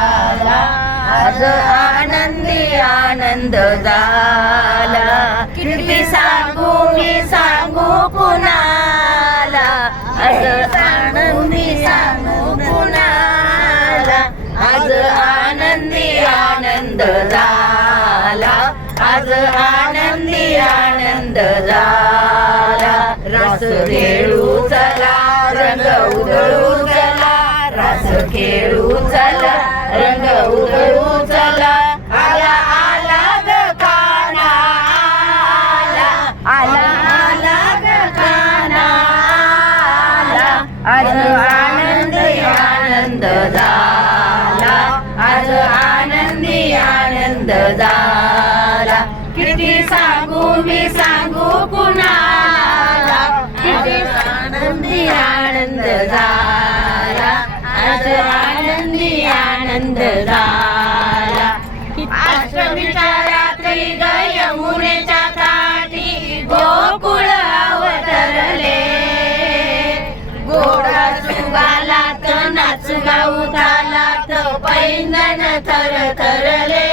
आज आनंदी आनंद झाला, किती सांगू मी सांगू कुणाला, आज आनंदी सांगू कुणाला, आज आनंदी आनंद झाला, आज आनंदी आनंद झाला. रास खेळू चला, रंग उधळू चला, रास खेळू चला, रंग उधळू चला. आला आला ग काना आला, आला आला ग काना आला, आज आनंदी आनंद झाला, आज आनंदी आनंद झाला. किती सांगू मी सांगू कुणाला, किती आनंदी आनंद झाला, आज आनंदी आनंद झाला. अष्टमीच्या रात्री ग यमुनेच्या काठी गोकुळ अवतरले, गोडा सुगालात नाच गाऊ तालात पैंजण थरथरले.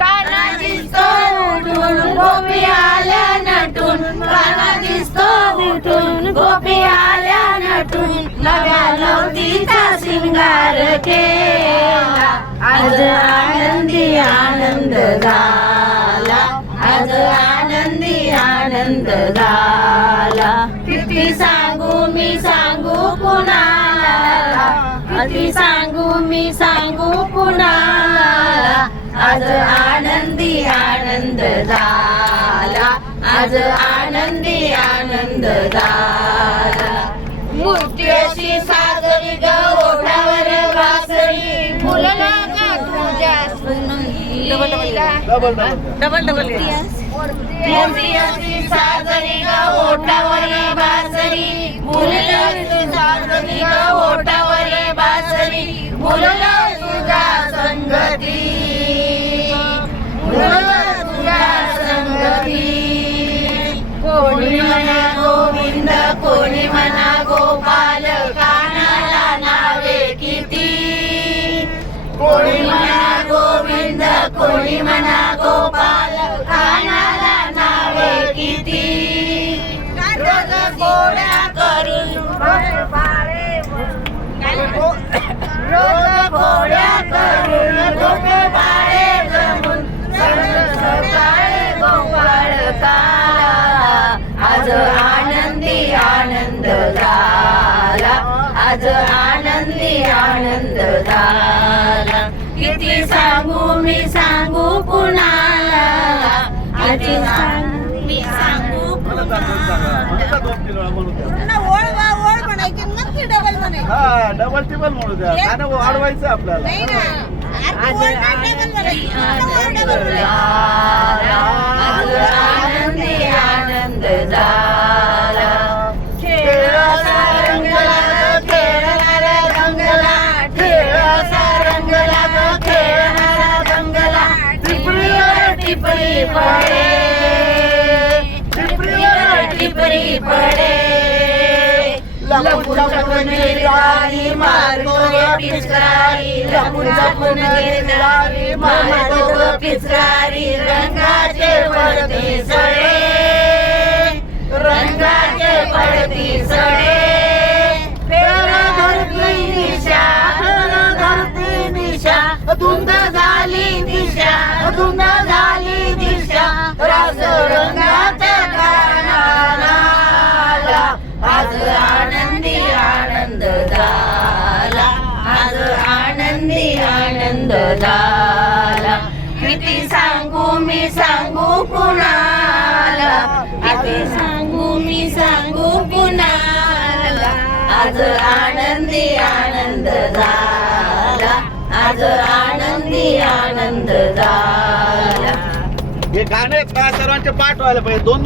काना दिसतो उठून गोपी आल्या नटून, काना दिसतो उठून गोपी आल्या नटून, नव्या नवतीचा शिंगार केला, आज आनंदी आनंद झाला, आज आनंदी आनंद झाला. किती सांगू मी सांगू कुणाला, किती सांगू मी सांगू कुणाला, आज आनंदी आनंद झाला, आज आनंदी आनंद झाला. मूर्ती अशी साजरी ग ओठावर वासरी, मुलगा ग तुझ्या सुनीला, मूर्ती अशी साजरी ग ओठावर वासरी, मुलगा साजरी ग ओठावर वासरी, मुलगा तुझ्या संगती, मुलगा तुझ्या संगती. कोणी म्हणा गोविंद, कोणी म्हणा गोपाल, कानाला नावे किती. कोणी म्हणा गोविंद, कोणी म्हणा गोपाल, कानाला नावे किती. रोज गोड्या करून रोज गोड्या करून गोपाळे जमून सकाळे गोपाळ काला, आज आनंदी आनंद झाला, आज आनंदी आनंद झाला. किती सांगू मी सांगू कुणाला, किती सांगू मी सांगू कुणाला. डबल टिबल म्हणू द्या, गाणं वाढवायचं आपल्याला. आज आनंदी आनंद झाला. खेळाचा रंगला खेळणारा रंगला, खेळाचा रंगला खेळणारा रंगला. टिपरीवर टिपरी पडे, टिपरीवर टिपरी पडे. लपून छपून गेली मारतो पिचकारी, लपून छपून गेली मारतो पिचकारी. रंगाचे पडते सडे, रंगाचे पडते सडे. फेर धरती निशा, फेर धरती निशा, धुंद झाली दिशा, धुंद झाली दिशा. रास रंगाच्या कानाला, आज आनंदी आनंद झाला, आज आनंदी आनंद झाला. किती सांगू मी सांगू कुणाला, किती सांगू मी सांगू कुणाला, आज आनंदी आनंद झाला, आज आनंदी आनंद झाला. हे गाणे सर्वांचे पाठ व्हायला पाहिजे. दोन